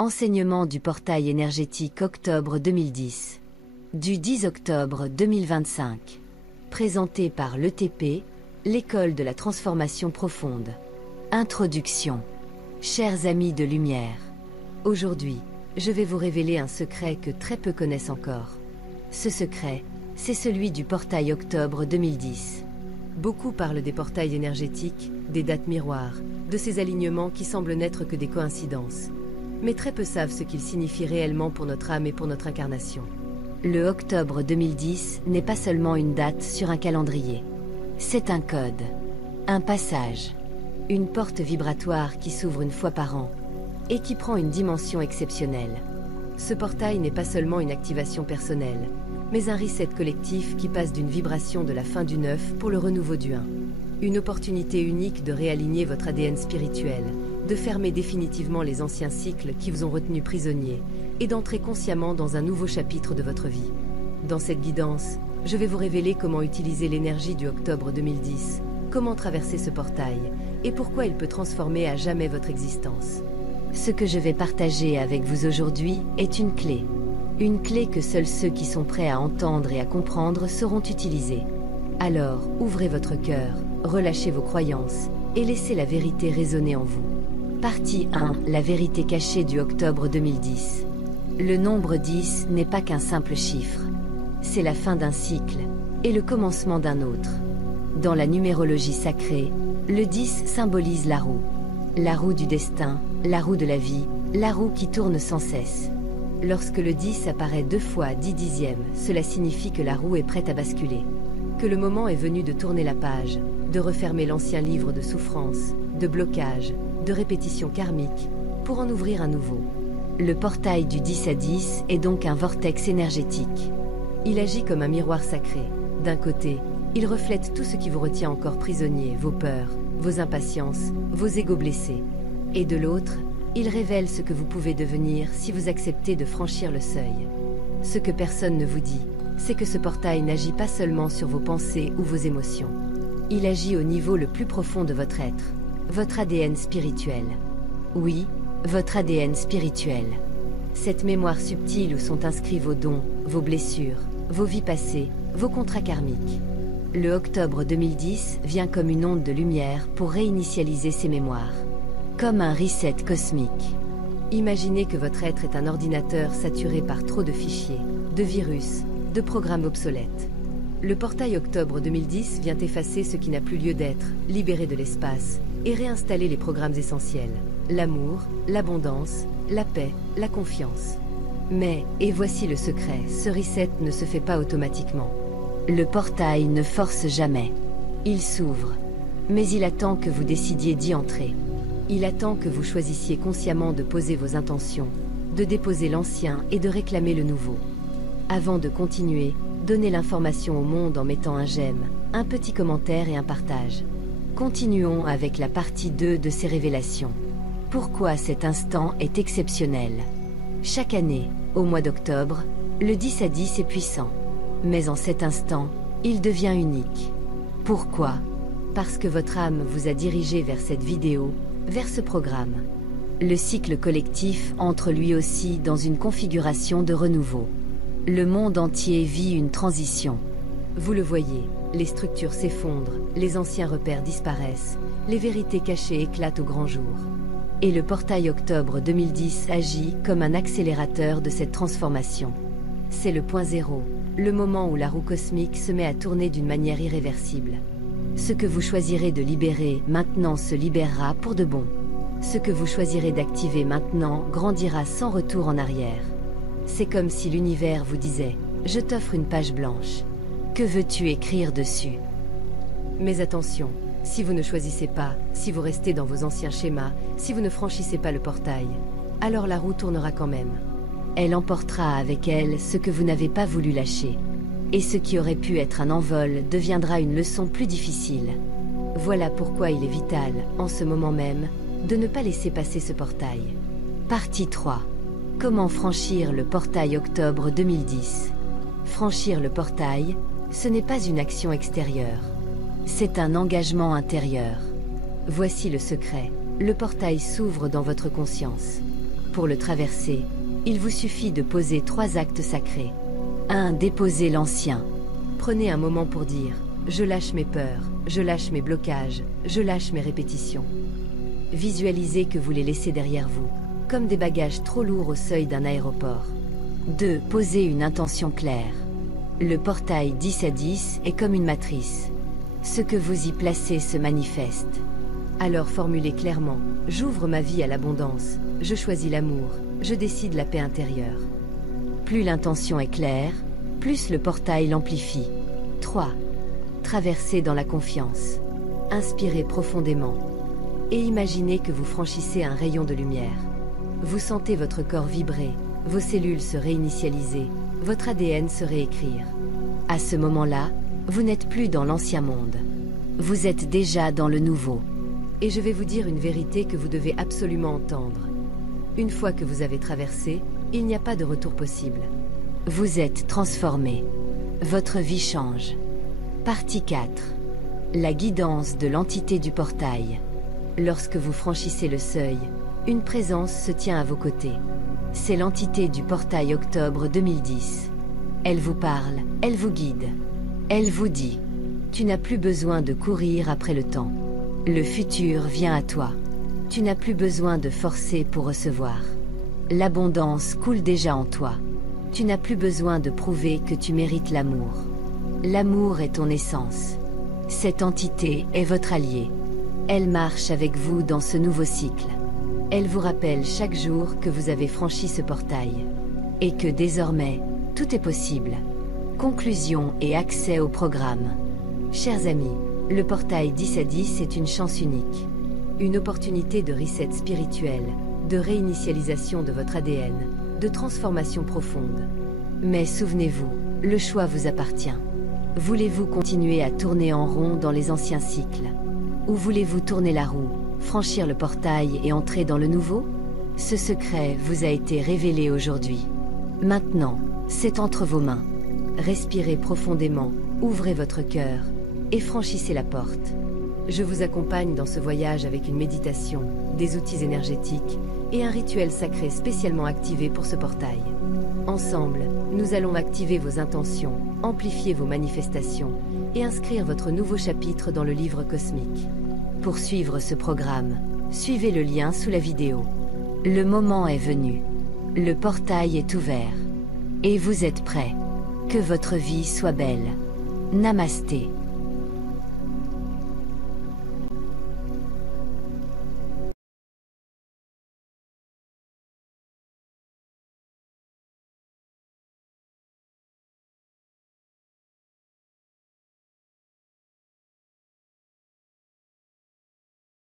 Enseignement du portail énergétique octobre 2010. Du 10 octobre 2025. Présenté par l'ETP, l'école de la transformation profonde. Introduction. Chers amis de lumière, aujourd'hui, je vais vous révéler un secret que très peu connaissent encore. Ce secret, c'est celui du portail octobre 2010. Beaucoup parlent des portails énergétiques, des dates miroirs, de ces alignements qui semblent n'être que des coïncidences. Mais très peu savent ce qu'ils signifient réellement pour notre âme et pour notre incarnation. Le octobre 2010 n'est pas seulement une date sur un calendrier. C'est un code, un passage, une porte vibratoire qui s'ouvre une fois par an et qui prend une dimension exceptionnelle. Ce portail n'est pas seulement une activation personnelle, mais un reset collectif qui passe d'une vibration de la fin du neuf pour le renouveau du un. Une opportunité unique de réaligner votre ADN spirituel, de fermer définitivement les anciens cycles qui vous ont retenu prisonniers et d'entrer consciemment dans un nouveau chapitre de votre vie. Dans cette guidance, je vais vous révéler comment utiliser l'énergie du octobre 2010, comment traverser ce portail et pourquoi il peut transformer à jamais votre existence. Ce que je vais partager avec vous aujourd'hui est une clé que seuls ceux qui sont prêts à entendre et à comprendre sauront utiliser. Alors, ouvrez votre cœur, relâchez vos croyances et laissez la vérité résonner en vous. Partie 1. La vérité cachée du octobre 2010. Le nombre 10 n'est pas qu'un simple chiffre. C'est la fin d'un cycle et le commencement d'un autre. Dans la numérologie sacrée, le 10 symbolise la roue du destin, la roue de la vie, la roue qui tourne sans cesse. Lorsque le 10 apparaît 2 fois 10 dixièmes, cela signifie que la roue est prête à basculer, que le moment est venu de tourner la page, de refermer l'ancien livre de souffrance, de blocage, de répétition karmique, pour en ouvrir un nouveau. Le portail du 10 à 10 est donc un vortex énergétique. Il agit comme un miroir sacré. D'un côté, il reflète tout ce qui vous retient encore prisonnier, vos peurs, vos impatiences, vos égos blessés. Et de l'autre, il révèle ce que vous pouvez devenir si vous acceptez de franchir le seuil. Ce que personne ne vous dit, c'est que ce portail n'agit pas seulement sur vos pensées ou vos émotions. Il agit au niveau le plus profond de votre être, votre ADN spirituel. Oui, votre ADN spirituel. Cette mémoire subtile où sont inscrits vos dons, vos blessures, vos vies passées, vos contrats karmiques. Le octobre 2010 vient comme une onde de lumière pour réinitialiser ces mémoires. Comme un reset cosmique. Imaginez que votre être est un ordinateur saturé par trop de fichiers, de virus, de programmes obsolètes. Le portail octobre 2010 vient effacer ce qui n'a plus lieu d'être, libérer de l'espace et réinstaller les programmes essentiels. L'amour, l'abondance, la paix, la confiance. Mais, et voici le secret, ce reset ne se fait pas automatiquement. Le portail ne force jamais. Il s'ouvre. Mais il attend que vous décidiez d'y entrer. Il attend que vous choisissiez consciemment de poser vos intentions, de déposer l'ancien et de réclamer le nouveau. Avant de continuer, donnez l'information au monde en mettant un j'aime, un petit commentaire et un partage. Continuons avec la partie 2 de ces révélations. Pourquoi cet instant est exceptionnel? Chaque année, au mois d'octobre, le 10 à 10 est puissant. Mais en cet instant, il devient unique. Pourquoi? Parce que votre âme vous a dirigé vers cette vidéo, vers ce programme. Le cycle collectif entre lui aussi dans une configuration de renouveau. Le monde entier vit une transition. Vous le voyez, les structures s'effondrent, les anciens repères disparaissent, les vérités cachées éclatent au grand jour. Et le portail octobre 2010 agit comme un accélérateur de cette transformation. C'est le point zéro, le moment où la roue cosmique se met à tourner d'une manière irréversible. Ce que vous choisirez de libérer maintenant se libérera pour de bon. Ce que vous choisirez d'activer maintenant grandira sans retour en arrière. C'est comme si l'univers vous disait « Je t'offre une page blanche. Que veux-tu écrire dessus ?» Mais attention, si vous ne choisissez pas, si vous restez dans vos anciens schémas, si vous ne franchissez pas le portail, alors la roue tournera quand même. Elle emportera avec elle ce que vous n'avez pas voulu lâcher. Et ce qui aurait pu être un envol deviendra une leçon plus difficile. Voilà pourquoi il est vital, en ce moment même, de ne pas laisser passer ce portail. Partie 3. Comment franchir le portail octobre 2010? Franchir le portail, ce n'est pas une action extérieure. C'est un engagement intérieur. Voici le secret. Le portail s'ouvre dans votre conscience. Pour le traverser, il vous suffit de poser 3 actes sacrés. 1. Déposez l'ancien. Prenez un moment pour dire « Je lâche mes peurs, je lâche mes blocages, je lâche mes répétitions ». Visualisez que vous les laissez derrière vous, comme des bagages trop lourds au seuil d'un aéroport. 2. Posez une intention claire. Le portail 10 à 10 est comme une matrice. Ce que vous y placez se manifeste. Alors formulez clairement « J'ouvre ma vie à l'abondance, je choisis l'amour, je décide la paix intérieure ». Plus l'intention est claire, plus le portail l'amplifie. 3. Traversez dans la confiance. Inspirez profondément. Et imaginez que vous franchissez un rayon de lumière. Vous sentez votre corps vibrer, vos cellules se réinitialiser, votre ADN se réécrire. À ce moment-là, vous n'êtes plus dans l'ancien monde. Vous êtes déjà dans le nouveau. Et je vais vous dire une vérité que vous devez absolument entendre. Une fois que vous avez traversé, il n'y a pas de retour possible. Vous êtes transformé. Votre vie change. Partie 4. La guidance de l'entité du portail. Lorsque vous franchissez le seuil, une présence se tient à vos côtés. C'est l'entité du portail octobre 2010. Elle vous parle, elle vous guide. Elle vous dit, tu n'as plus besoin de courir après le temps. Le futur vient à toi. Tu n'as plus besoin de forcer pour recevoir. L'abondance coule déjà en toi. Tu n'as plus besoin de prouver que tu mérites l'amour. L'amour est ton essence. Cette entité est votre allié. Elle marche avec vous dans ce nouveau cycle. Elle vous rappelle chaque jour que vous avez franchi ce portail. Et que désormais, tout est possible. Conclusion et accès au programme. Chers amis, le portail 10 à 10 est une chance unique. Une opportunité de reset spirituel, de réinitialisation de votre ADN, de transformation profonde. Mais souvenez-vous, le choix vous appartient. Voulez-vous continuer à tourner en rond dans les anciens cycles? Ou voulez-vous tourner la roue, franchir le portail et entrer dans le nouveau? Ce secret vous a été révélé aujourd'hui. Maintenant, c'est entre vos mains. Respirez profondément, ouvrez votre cœur et franchissez la porte. Je vous accompagne dans ce voyage avec une méditation, des outils énergétiques et un rituel sacré spécialement activé pour ce portail. Ensemble, nous allons activer vos intentions, amplifier vos manifestations et inscrire votre nouveau chapitre dans le livre cosmique. Pour suivre ce programme, suivez le lien sous la vidéo. Le moment est venu. Le portail est ouvert. Et vous êtes prêts. Que votre vie soit belle. Namasté.